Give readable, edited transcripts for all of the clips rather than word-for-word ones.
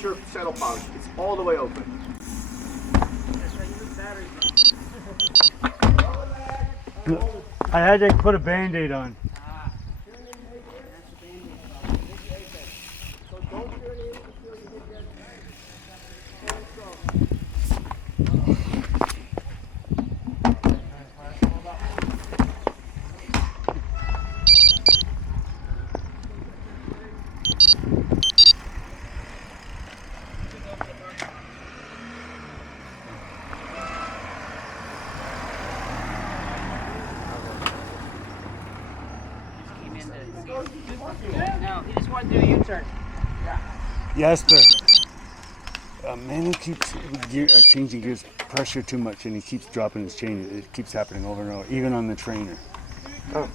push your saddle pouch. It's all the way open. I had to put a Band-Aid on. No, he just wanted to do a U-turn. Yes, sir. Man, he keeps changing gears, pressure too much, and he keeps dropping his chain. It keeps happening over and over, even on the trainer. Oh.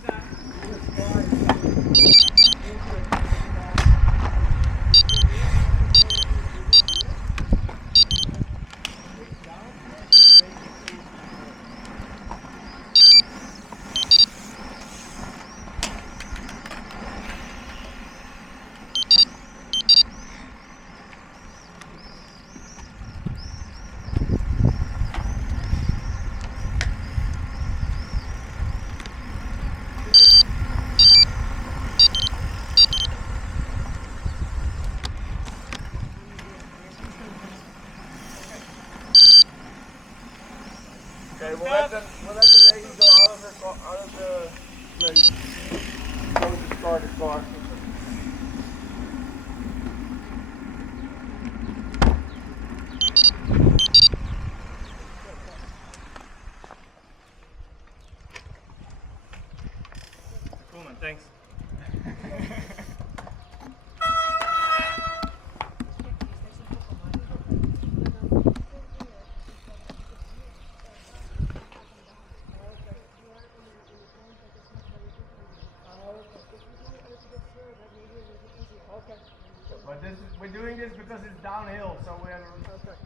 Okay, we'll let the lady go out of the place. Go to start the car. Cool, man. Thanks. But we're doing this because it's downhill, so we have a... Okay.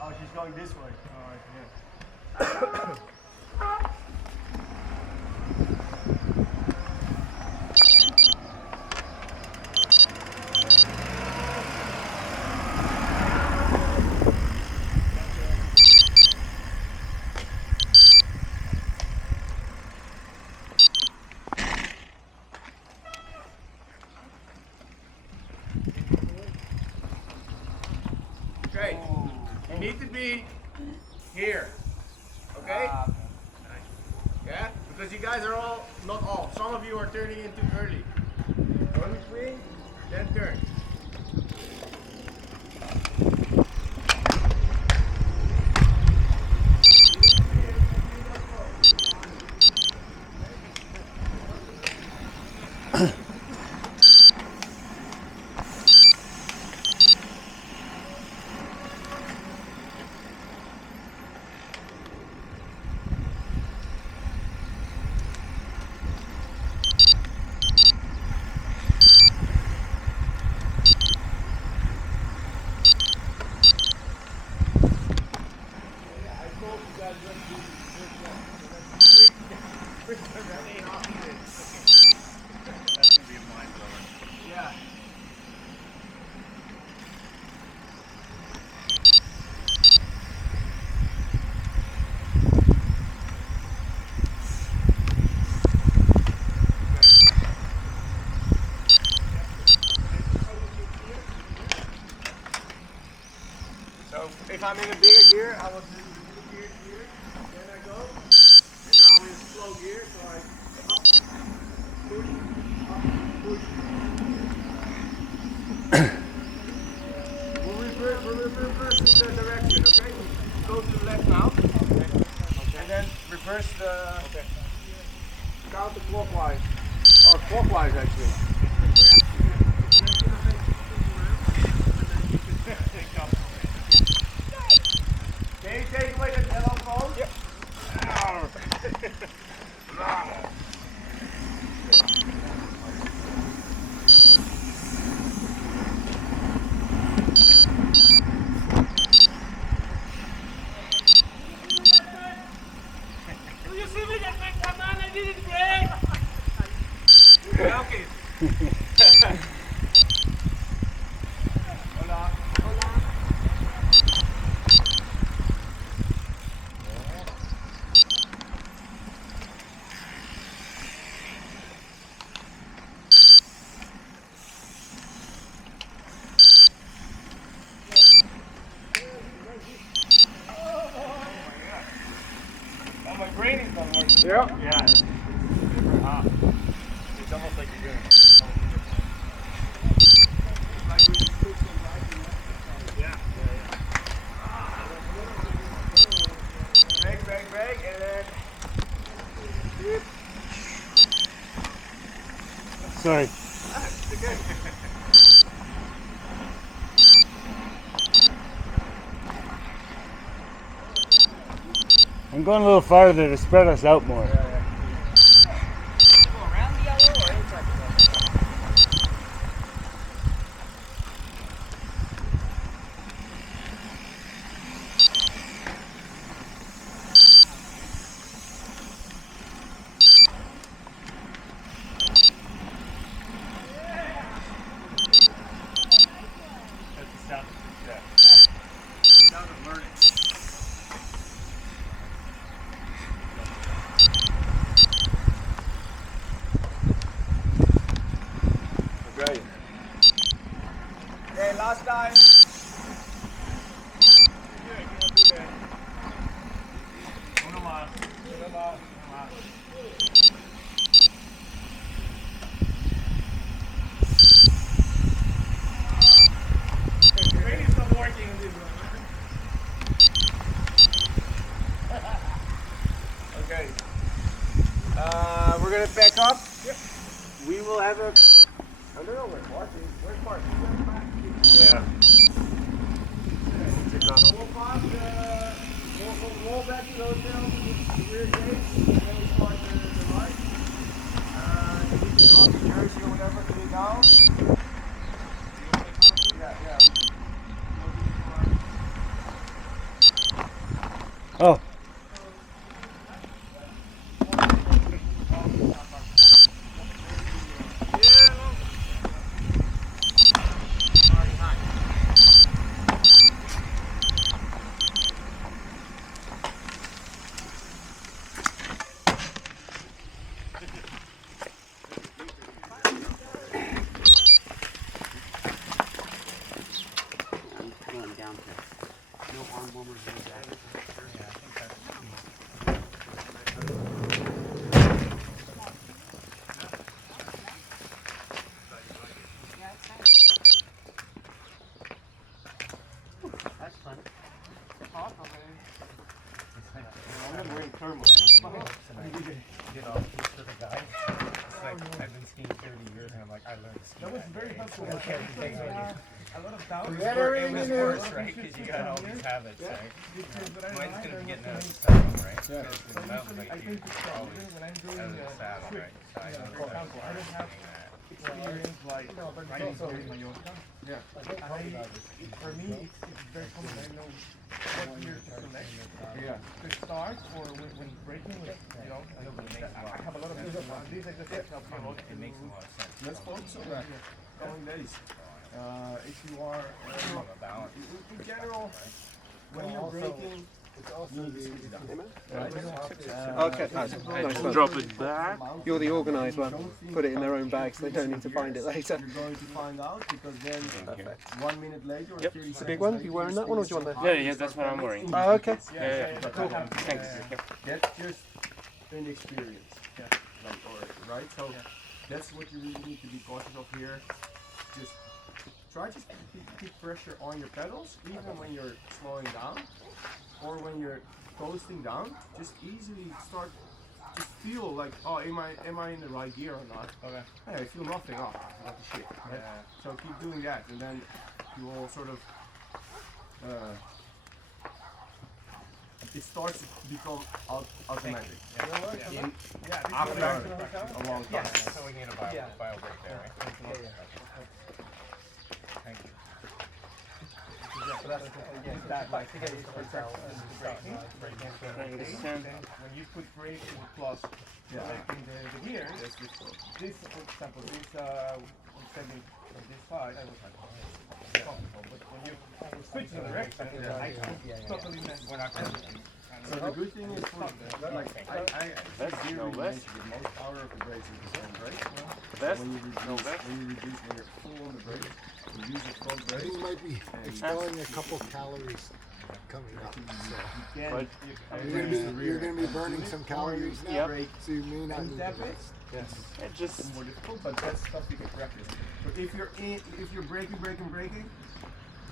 Oh, she's going this way. All right, yeah. Okay, you need to be here, okay? Yeah, because you guys are all, not all, some of you are turning in too early. Go in between, then turn. That's gonna be a mind blower. Yeah. So if I'm in a bigger gear, I will do the gear here, then I go, and now I'm in slow gear, so I up, push, we're reversing the direction, okay? We go to the left now, and then reverse the counterclockwise, or clockwise actually. Can you take away that yellow phone? Yep. Do you see me that make a man Hola. Oh, my brain is not working. Yeah. Yeah. It's almost like you're doing Yeah. Break, and then. Sorry. It's okay. I'm going a little farther to spread us out more. Go around the yellow or inside the yellow? That's the sound of success. The sound of learning. Okay. Okay, last time. Uno más. The brain is not working in this one. Okay. We're gonna pack up. We will have a. I don't know where's Mark. Where's Mark? Yeah. So we'll pass we'll roll back to the hotel to the rear gate, and then we start the ride. If we can drop the jersey or whatever, put it down. Yeah. Oh, I'm going down to no arm warmers or that. That's fun. I'm not wearing thermal. Get off to the guy. It's like I've been skiing 30 years and I'm like, I learned to ski. That was very helpful. Look at everything on you. A lot of doubt. We got everything It was in there. worse, right? Because you got all these habits, right? Mine's gonna be getting out of the saddle, right? Yeah. Because the mountain bike you are always out of the saddle, right? So I know For example, I don't have experience like riding here in Mallorca. Yeah. For me, it's very common. I know what gear to select Yeah. to start or when braking. You know, I have a lot of these exercises help me a lot. It makes a lot of sense. Let's focus on that. Coming days. If you are From a balance. in general, when you're braking, you need to switch it down. Okay, nice one. Drop it back. You're the organised one. Put it in their own bags, they don't need to find it later. You're going to find out because then 1 minute later or 30 seconds It's a big one. later, You wearing that one or do you want that? Yeah, that's what I'm wearing. Oh, okay. Cool. Thanks. That's just an experience. Like, or, right? So that's what you really need to be cautious of here. Just try to keep pressure on your pedals, even when you're slowing down or when you're coasting down. Just easily start. Just feel like, oh, am I in the right gear or not? Okay. Hey, I feel nothing. Oh, what the shit. Right? So keep doing that, and then you will sort of. It starts to become automatic. In after a long time. So we need a bio break there, right? Thank you. that like to get used to braking. When you put brake in the plus, braking the gears, this, for example, this extending from this side, I was like, comfortable. But when you switch the direction, it's totally messed. We're not going to. So the good thing is, for, like, I actually do mention the most power of the brakes is the front brake. Best? When you're full on the brake, you use the front I think brake. you might be expelling a couple calories coming up. So you're gonna be burning some calories now, so you may not need the brakes. Yes. It just It's more difficult, but that's stuff you can practice. But if you're braking,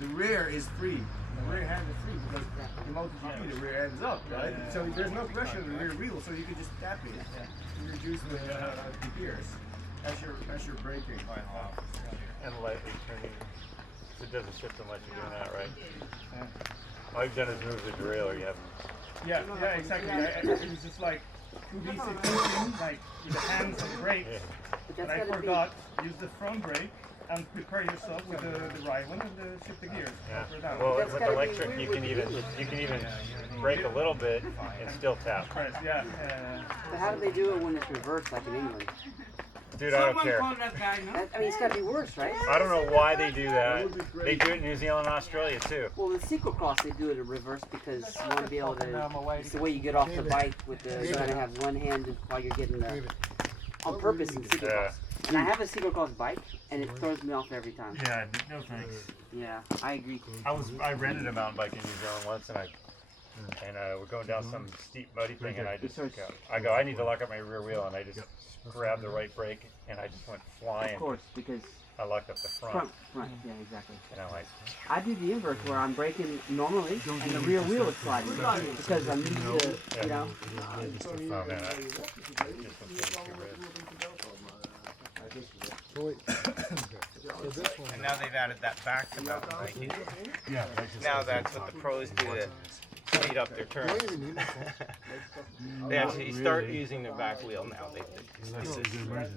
the rear is free. The rear hand is free because the MotoGP, the rear end is up, right? So there's no pressure on the rear wheel, so you can just tap it to reduce the gears as you're braking. and lightly turning. It doesn't shift so much. You're doing that right. All you've done is move the derailleur. You haven't. Yeah, exactly. It was just like too easy to like with the hands on the brake. And I forgot use the front brake and prepare yourself with the right one and shift the gears up or down. Well, with electric, you can even brake a little bit and still tap. Press, yeah. But how do they do it when it's reversed, like in England? Dude, I don't care. I mean, it's got to be worse, right? I don't know why they do that. They do it in New Zealand and Australia too. Well, the cyclocross, they do it in reverse because you want to be able to. It's the way you get off the bike with the. You gotta have one hand while you're getting the. On purpose in cyclocross. Yeah. And I have a cyclocross bike, and it throws me off every time. Yeah, no thanks. Yeah, I agree. I rented a mountain bike in New Zealand once, and we're going down some steep muddy thing, and I need to lock up my rear wheel, and I just grabbed the right brake, and I just went flying. Of course, because I locked up the front. yeah, exactly. And I'm like, I do the inverse where I'm braking normally, and the rear wheel is sliding because I'm used to, you know. oh man, I just went So wait. So this one. And now they've added that back to mountain biking. yeah, Now that's what the pros do to speed up their Do turns. I even need my phone? They actually start using their back wheel now.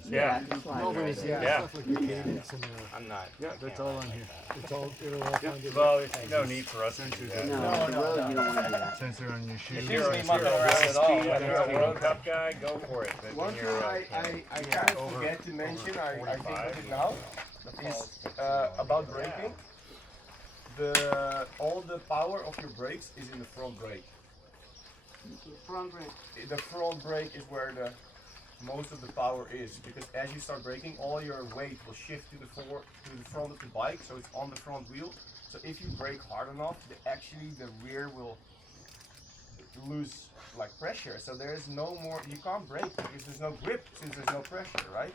yeah. No, but it's Yeah. stuff like the cadence and I'm not. Yeah, that's all on here. it's all, it'll all find it. Well, there's no need for us to do that. No, the road, you don't want to do that. Sensor on your shoes. If you're mucking around at all, If you're a World Cup guy, go for it. But One when thing you're, I kind of forget to mention, I think of it now, is about braking. All the power of your brakes is in the front brake. Front brake. The front brake is where the most of the power is, because as you start braking, all your weight will shift to the front of the bike, so it's on the front wheel. So if you brake hard enough, the rear will lose like pressure. So there is no more. You can't brake because there's no grip since there's no pressure, right?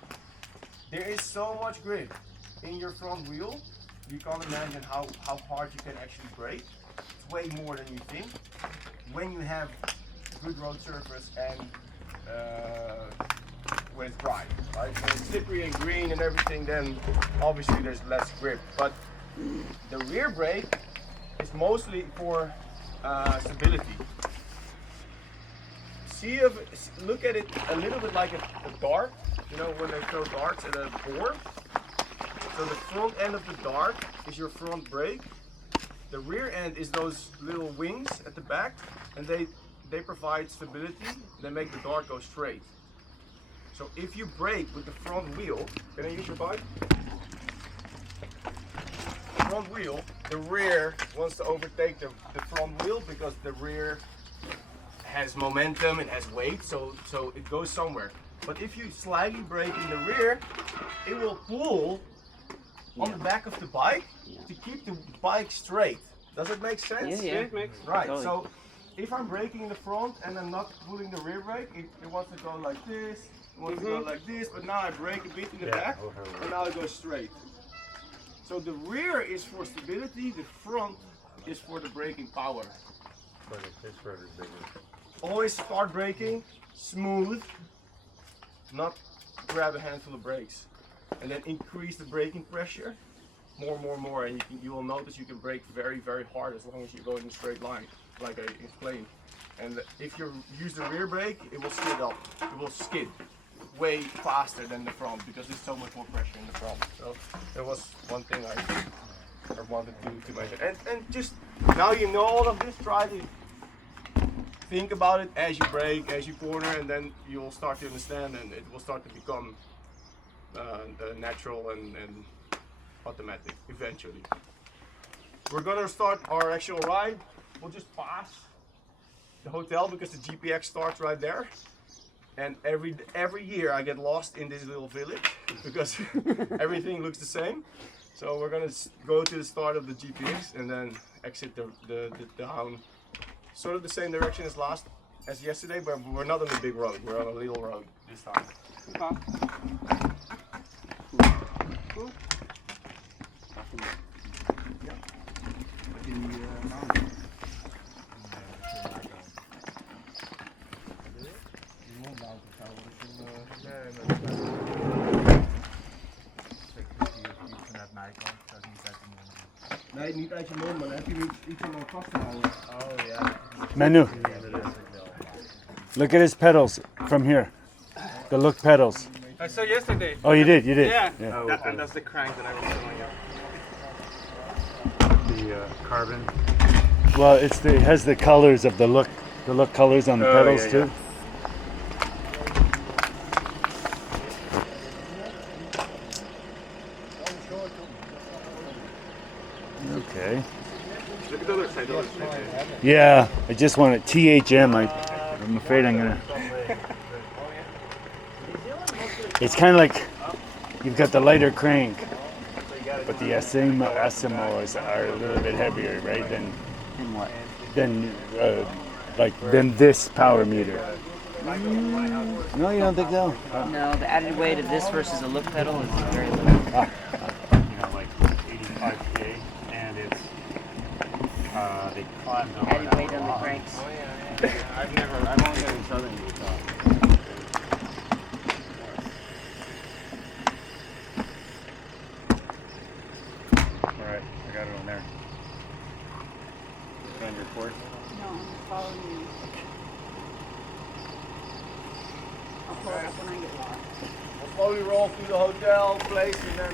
There is so much grip in your front wheel. You can't imagine how hard you can actually brake. It's way more than you think. When you have good road surface and when it's dry, right? When it's slippery and green and everything, then obviously there's less grip. But the rear brake is mostly for stability. Look at it a little bit like a dart. You know when they throw darts at a board. So the front end of the dart is your front brake. The rear end is those little wings at the back, and they provide stability. They make the dart go straight. So if you brake with the front wheel, can I use your bike? Front wheel, the rear wants to overtake the front wheel because the rear has momentum, it has weight, so it goes somewhere. But if you slightly brake in the rear, it will pull on the back of the bike to keep the bike straight. Does it make sense? Yeah. Right, Totally. so if I'm braking in the front and I'm not pulling the rear brake, it wants to go like this, it wants to go like this, but now I brake a bit in the back, and now it goes straight. So the rear is for stability, the front is for the braking power. Always start braking smooth, not grab a handful of brakes, and then increase the braking pressure more, and you will notice you can brake very, very hard as long as you go in a straight line, like I explained. And if you use the rear brake, it will skid up. It will skid way faster than the front because there's so much more pressure in the front. So there was one thing I I wanted to mention. And just now you know all of this, try to think about it as you brake, as you corner, and then you'll start to understand, and it will start to become natural and automatic eventually. We're gonna start our actual ride. We'll just pass the hotel because the GPX starts right there. And every year I get lost in this little village because everything looks the same. So we're gonna go to the start of the GPX and then exit the town. Sort of the same direction as yesterday, but we're not on the big road. We're on a little road this time. Cool. Nee, niet uit je mond, maar dan heb je iets om vast te houden. Oh yeah. Manu, look at his pedals from here. The look pedals. I saw yesterday. Oh, you did. Yeah. Oh, And that's the crank that I was showing you. The carbon. Well, it has the colors of the look colors on the Oh, pedals yeah, too. Okay. Look at the other side. Yeah, I just want it THM. I'm afraid I'm gonna. It's kind of like you've got the lighter crank, but the SMOs are a little bit heavier, right? In what? Than this power meter. No, you don't think so? No, the added weight of this versus a look pedal is very little. You know, like 85K, and it's they climbed over Added weight on the cranks. I've only got in Southern Utah. All right, I got it on there. Can record. No, follow me. I'll pull it up when I get lost. We'll slowly roll through the hotel place and then.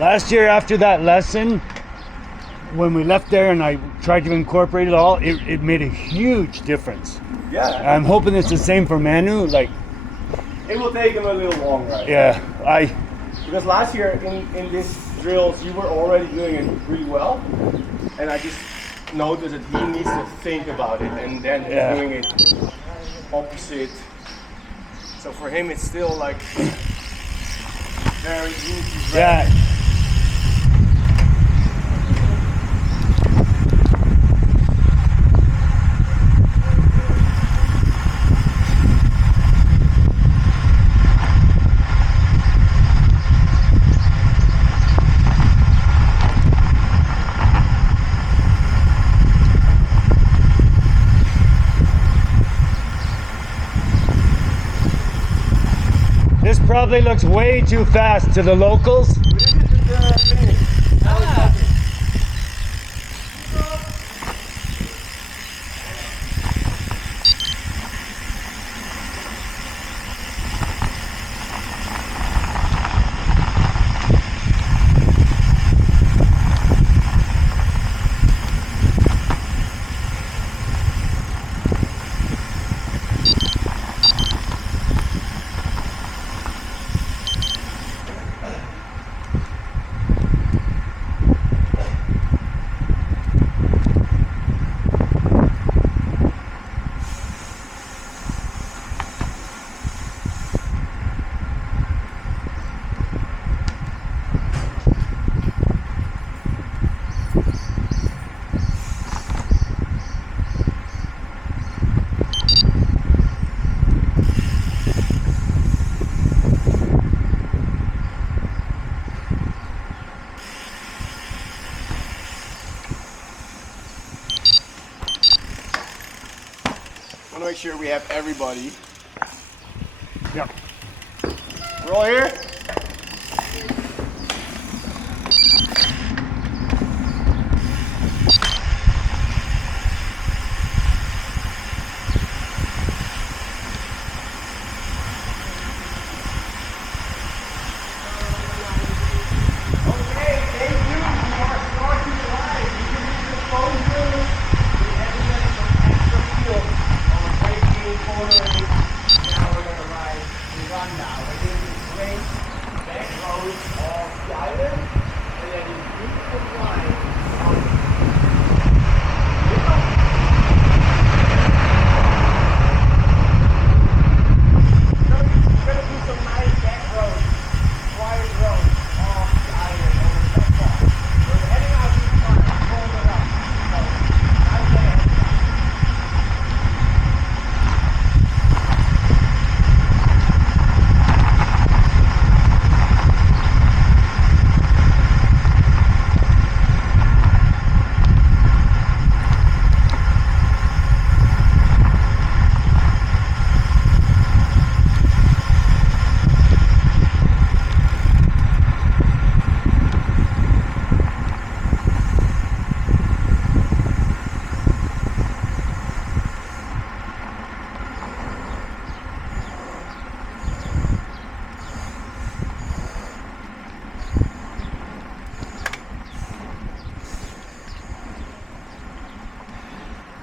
Last year after that lesson, when we left there and I tried to incorporate it all, it made a huge difference. Yeah. I'm hoping it's the same for Manu. Like, It will take him a little longer. yeah, Because last year in these drills you were already doing it really well, and I just noticed that he needs to think about it, and then he's Yeah. doing it opposite. So for him it's still like very easy. yeah. This probably looks way too fast to the locals. want to make sure we have everybody. Yep. We're all here?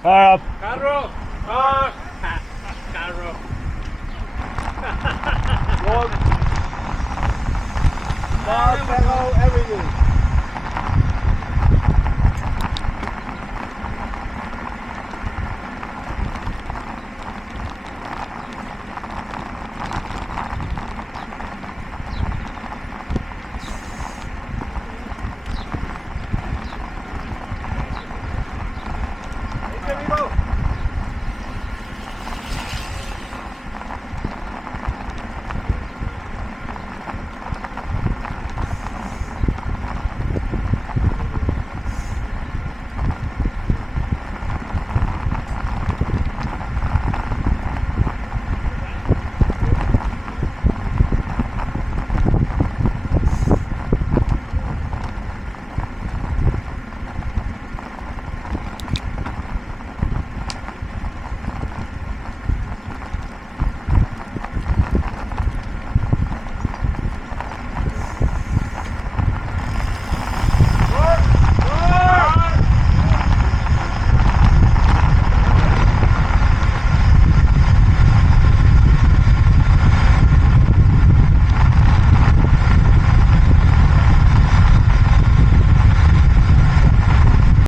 Up. Carro! Carro! Bar, fellow, everything.